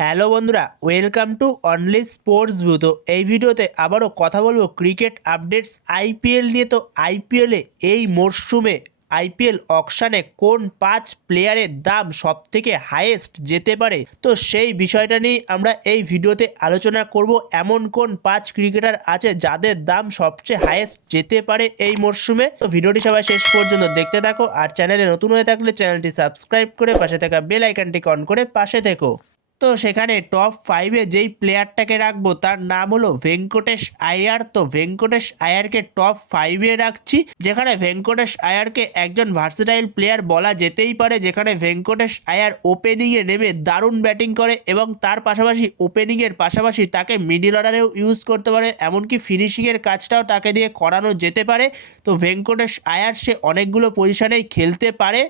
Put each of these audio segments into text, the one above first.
Hello বন্ধুরা, welcome to only sports view. তো এই ভিডিওতে আবারও কথা বলবো ক্রিকেট আপডেটস আইপিএল নিয়ে। তো আইপিএলে এই মরশুমে আইপিএল অকশানে কোন 5 প্লেয়ারের দাম সব থেকে হাইয়েস্ট যেতে পারে, তো সেই বিষয়টা নিয়ে আমরা এই ভিডিওতে আলোচনা করব। এমন কোন 5 ক্রিকেটার আছে যাদের দাম সবচেয়ে হাইয়েস্ট যেতে পারে এই মরশুমে। তো ভিডিওটি সবাই শেষ পর্যন্ত দেখতে থাকো, আর চ্যানেলে নতুন হয়ে থাকলে চ্যানেলটি সাবস্ক্রাইব করে পাশে থাকা বেল আইকনটি অন করে পাশে থেকো। তো সেখানে টপ 5-এ যেই প্লেয়ারটাকে রাখবো তার নাম হলো ভেঙ্কটেশ আয়ার। তো ভেঙ্কটেশ আয়ারকে টপ 5-এ রাখছি, যেখানে ভেঙ্কটেশ আয়ারকে একজন ভার্সেটাইল প্লেয়ার বলা যেতেই পারে। যেখানে ভেঙ্কটেশ আয়ার ওপেনিংয়ে নেমে দারুণ ব্যাটিং করে এবং তার পাশাপাশি ওপেনিংয়ের পাশাপাশি তাকে মিডল অর্ডারেও ইউজ করতে পারে, এমনকি ফিনিশিংয়ের কাজটাও তাকে দিয়ে করানো যেতে পারে। তো ভেঙ্কটেশ আয়ার সে অনেকগুলো পজিশনেই খেলতে পারে।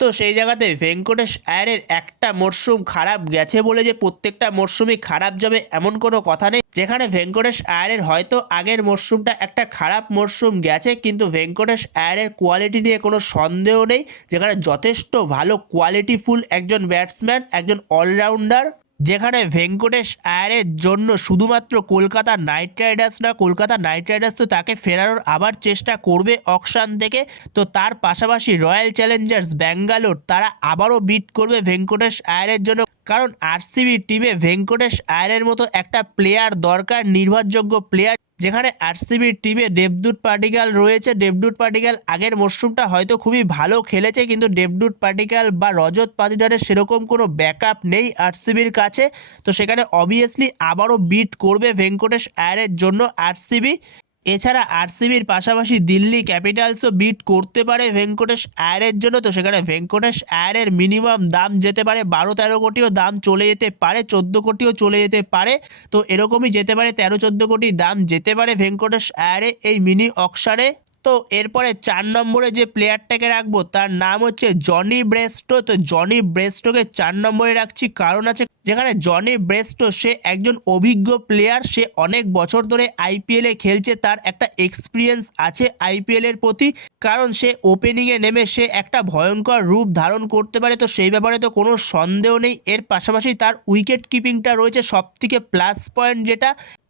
তো সেই জায়গাতে ভেঙ্কটেশ আয়ারের একটা মরশুম খারাপ গেছে বলে যে প্রত্যেকটা মরশুমই খারাপ যাবে এমন কোনো কথা নেই। যেখানে ভেঙ্কটেশ আয়ারের হয়তো আগের মরশুমটা একটা খারাপ মরশুম গেছে, কিন্তু ভেঙ্কটেশ আয়ারের কোয়ালিটি নিয়ে কোনো সন্দেহ নেই। যেখানে যথেষ্ট ভালো কোয়ালিটিফুল একজন ব্যাটসম্যান, একজন অলরাউন্ডার। যেখানে ভেঙ্কটেশ আয়ারের জন্য শুধুমাত্র কলকাতা নাইট রাইডার্স না, কলকাতা নাইট রাইডার্স তো তাকে ফেরানোর আবার চেষ্টা করবে অকশান থেকে। তো তার পাশাপাশি রয়্যাল চ্যালেঞ্জার্স ব্যাঙ্গালোর তারা আবারও বিট করবে ভেঙ্কটেশ আয়ারের জন্য, কারণ আরসিবি টিমে ভেঙ্কটেশ আয়ারের মতো একটা প্লেয়ার দরকার, নির্ভরযোগ্য প্লেয়ার। যেখানে আরসিবির টিমে দেবদূত পাটিকাল রয়েছে। দেবদূত পাটিকাল আগের মরশুমটা হয়তো খুবই ভালো খেলেছে, কিন্তু দেবদূত পাটিকাল বা রজত পাটিদারের সেরকম কোনো ব্যাকআপ নেই আরসিবির কাছে। তো সেখানে অবভিয়াসলি আবারও বিট করবে ভেঙ্কটেশ আয়ারের জন্য আরসিবি। এছাড়া আরসিবির পাশাপাশি দিল্লি ক্যাপিটালসও বিট করতে পারে ভেঙ্কটেশ আয়ারের জন্য। তো সেখানে ভেঙ্কটেশ আয়ারের মিনিমাম দাম যেতে পারে 12-13 কোটিও দাম চলে যেতে পারে, 14 কোটিও চলে যেতে পারে। তো এরকমই যেতে পারে, 13-14 কোটির দাম যেতে পারে ভেঙ্কটেশ আয়ারে এই মিনি অকশানে। তো এরপরে 4 নম্বরে যে প্লেয়ারটাকে রাখবো তার নাম হচ্ছে জনি ব্রেস্টো। তো জনি ব্রেস্টোকে 4 নম্বরে রাখছি, কারণ আছে যেখানে জনি ব্রেস্টো সে একজন অভিজ্ঞ প্লেয়ার, সে অনেক বছর ধরে আইপিএলে খেলছে, তার একটা এক্সপিরিয়েন্স আছে আইপিএলের প্রতি, কারণ সে ওপেনিংয়ে নেমে সে একটা ভয়ঙ্কর রূপ ধারণ করতে পারে। তো সেই ব্যাপারে তো কোনো সন্দেহ নেই। এর পাশাপাশি তার উইকেট কিপিংটা রয়েছে সবথেকে প্লাস পয়েন্ট,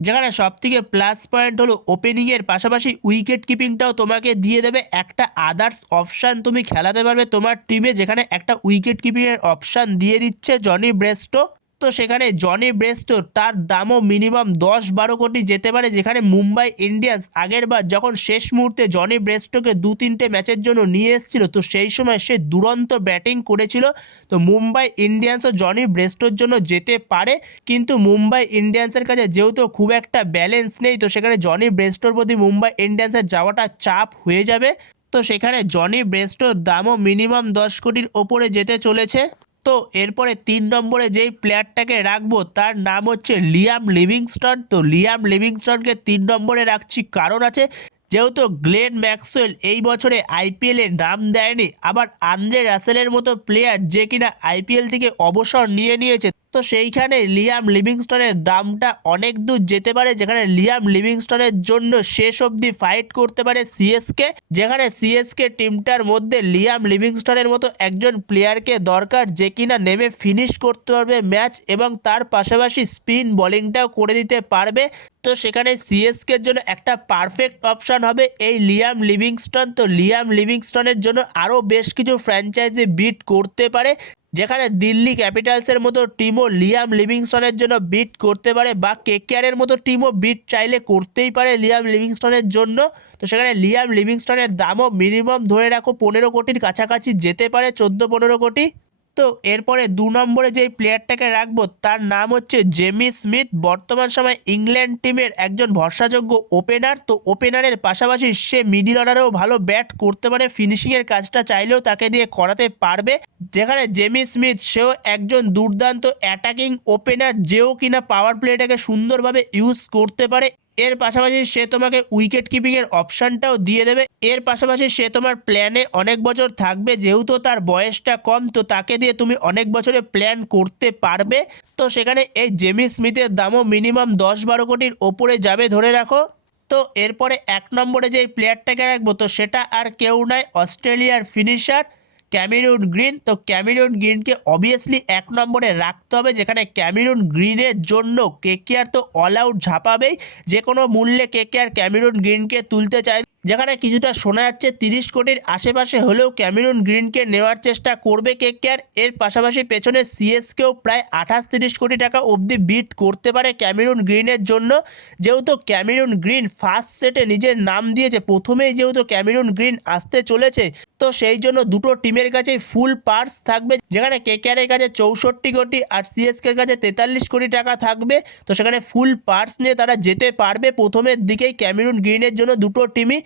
যেখানে সবথেকে প্লাস পয়েন্ট হলো ওপেনিংয়ের পাশাপাশি উইকেট কিপিংটাও তোমাকে দিয়ে দেবে একটা আদার্স অপশান তুমি খেলাতে পারবে তোমার টিমে, যেখানে একটা উইকেট কিপিংয়ের অপশান দিয়ে দিচ্ছে জনি ব্রেস্টো। তো সেখানে জনি ব্রেস্টো তার দামও মিনিমাম 10-12 কোটি যেতে পারে। যেখানে মুম্বাই ইন্ডিয়ান্স আগের বার যখন শেষ মুহূর্তে জনি ব্রেস্টোকে 2-3টে ম্যাচের জন্য নিয়ে এসেছিল, তো সেই সময় সে দুরন্ত ব্যাটিং করেছিল। তো মুম্বাই ইন্ডিয়ান্সও জনি ব্রেস্টোর জন্য যেতে পারে, কিন্তু মুম্বাই ইন্ডিয়ান্সের কাছে যেহেতু খুব একটা ব্যালেন্স নেই, তো সেখানে জনি ব্রেস্টোর প্রতি মুম্বাই ইন্ডিয়ান্সের যাওয়াটা চাপ হয়ে যাবে। তো সেখানে জনি ব্রেস্টোর দামও মিনিমাম 10 কোটির ওপরে যেতে চলেছে। তো এরপরে 3 নম্বরে যেই প্লেয়ারটাকে রাখবো তার নাম হচ্ছে লিয়াম লিভিংস্টন। তো লিয়াম লিভিংস্টনকে 3 নম্বরে রাখছি, কারণ আছে যেহেতু গ্লেন ম্যাক্সওয়েল এই বছরে আইপিএলে নাম দেয়নি, আবার আন্দ্রে রাসেলের মতো প্লেয়ার যে কিনা আইপিএল থেকে অবসর নিয়ে নিয়েছে, তো সেইখানে লিয়াম লিভিংস্টনের দামটা অনেক দূর যেতে পারে। যেখানে লিয়াম লিভিংস্টনের জন্য শেষ অবধি ফাইট করতে পারে সিএসকে, যেখানে সিএসকে টিমটার মধ্যে লিয়াম লিভিংস্টনের মতো একজন প্লেয়ারকে দরকার যে কিনা নেমে ফিনিশ করতে পারবে ম্যাচ এবং তার পাশাপাশি স্পিন বোলিংটাও করে দিতে পারবে। তো সেখানে সিএসকের জন্য একটা পারফেক্ট অপশান হবে এই লিয়াম লিভিংস্টন। তো লিয়াম লিভিংস্টনের জন্য আরও বেশ কিছু ফ্র্যাঞ্চাইজি বিট করতে পারে, যেখানে দিল্লি ক্যাপিটালসের মতো টিমও লিয়াম লিভিংস্টনের জন্য বিট করতে পারে, বা কেকেআরের মতো টিমও বিট চাইলে করতেই পারে লিয়াম লিভিংস্টনের জন্য। তো সেখানে লিয়াম লিভিংস্টনের দামও মিনিমাম ধরে রাখো 15 কোটির কাছাকাছি যেতে পারে, 14-15 কোটি। তো এরপরে 2 নম্বরে যেই প্লেয়ারটাকে রাখবো তার নাম হচ্ছে জেমি স্মিথ। বর্তমান সময় ইংল্যান্ড টিমের একজন ভরসাযোগ্য ওপেনার। তো ওপেনারের পাশাপাশি সে মিডিল অর্ডারেও ভালো ব্যাট করতে পারে, ফিনিশিংয়ের কাজটা চাইলেও তাকে দিয়ে করাতে পারবে। যেখানে জেমি স্মিথ সেও একজন দুর্দান্ত অ্যাটাকিং ওপেনার, যেও কিনা পাওয়ার প্লেটাকে সুন্দরভাবে ইউজ করতে পারে। এর পাশাপাশি সে তোমাকে উইকেট কিপিংয়ের অপশানটাও দিয়ে দেবে। এর পাশাপাশি সে তোমার প্ল্যানে অনেক বছর থাকবে, যেহেতু তার বয়সটা কম, তো তাকে দিয়ে তুমি অনেক বছরে প্ল্যান করতে পারবে। তো সেখানে এই জেমি স্মিথের দামও মিনিমাম 10-12 কোটির ওপরে যাবে ধরে রাখো। তো এরপরে 1 নম্বরে যেই প্লেয়ারটাকে রাখবো তো সেটা আর কেউ নয়, অস্ট্রেলিয়ার ফিনিশার ক্যামেরুন গ্রিন। তো ক্যামেরুন গ্রিনকে অবভিয়াসলি 1 নম্বরে রাখতে হবে, যেখানে ক্যামেরুন গ্রিনের জন্য কেকেআর তো অল আউট ঝাঁপাবেই, যে কোনো মূল্যে কেকেআর ক্যামেরুন গ্রিনকে তুলতে চায়। যেখানে কিছুটা শোনা যাচ্ছে 30 কোটির আশেপাশে হলেও ক্যামেরুন গ্রিনকে নেওয়ার চেষ্টা করবে কেকেআর। এর পাশাপাশি পেছনে সিএসকেও প্রায় 28-30 কোটি টাকা অবধি বিট করতে পারে ক্যামেরুন গ্রিনের জন্য, যেহেতু ক্যামেরুন গ্রিন ফার্স্ট সেটে নিজের নাম দিয়েছে, প্রথমেই যেহেতু ক্যামেরুন গ্রিন আসতে চলেছে, তো সেই জন্য দুটো টিমের কাছেই ফুল পার্স থাকবে, যেখানে কেকেআরের কাছে 64 কোটি আর সিএসকের কাছে 43 কোটি টাকা থাকবে। তো সেখানে ফুল পার্স নিয়ে তারা যেতে পারবে প্রথমের দিকেই ক্যামেরুন গ্রিনের জন্য দুটো টিমই।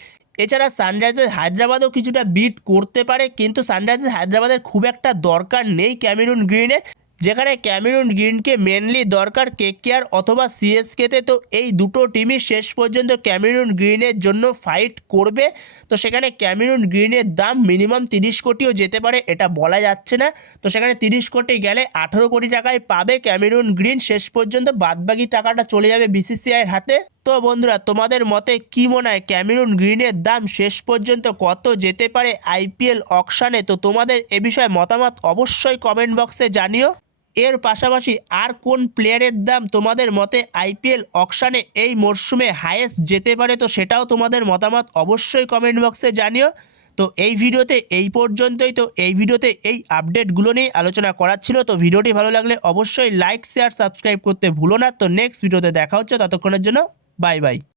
এছাড়া সানরাইজার্স হায়দ্রাবাদও কিছুটা বিট করতে পারে, কিন্তু সানরাইজার্স হায়দ্রাবাদের খুব একটা দরকার নেই ক্যামেরুন গ্রিনে, যেখানে ক্যামেরুন গ্রিনকে মেনলি দরকার কেকেআর অথবা সিএসকেতে। তো এই দুটো টিমই শেষ পর্যন্ত ক্যামেরুন গ্রিনের জন্য ফাইট করবে। তো সেখানে ক্যামেরুন গ্রিনের দাম মিনিমাম 30 কোটিও যেতে পারে, এটা বলা যাচ্ছে না। তো সেখানে 30 কোটি গেলে 18 কোটি টাকায় পাবে ক্যামেরুন গ্রিন শেষ পর্যন্ত, বাদবাকি টাকাটা চলে যাবে বিসিসিআইয়ের হাতে। তো বন্ধুরা, তোমাদের মতে কি মনে হয় ক্যামেরুন গ্রিনের দাম শেষ পর্যন্ত কত যেতে পারে আইপিএল অকশানে? তো তোমাদের এ বিষয়ে মতামত অবশ্যই কমেন্ট বক্সে জানিও। এর পাশাপাশি আর কোন প্লেয়ারের দাম তোমাদের মতে আইপিএল অকশানে এই মরশুমে হাইয়েস্ট যেতে পারে, তো সেটাও তোমাদের মতামত অবশ্যই কমেন্ট বক্সে জানিও। তো এই ভিডিওতে এই পর্যন্তই। তো এই ভিডিওতে এই আপডেটগুলো নিয়ে আলোচনা করার ছিল। তো ভিডিওটি ভালো লাগলে অবশ্যই লাইক শেয়ার সাবস্ক্রাইব করতে ভুলো না। তো নেক্সট ভিডিওতে দেখা হচ্ছে, ততক্ষণের জন্য বাই বাই।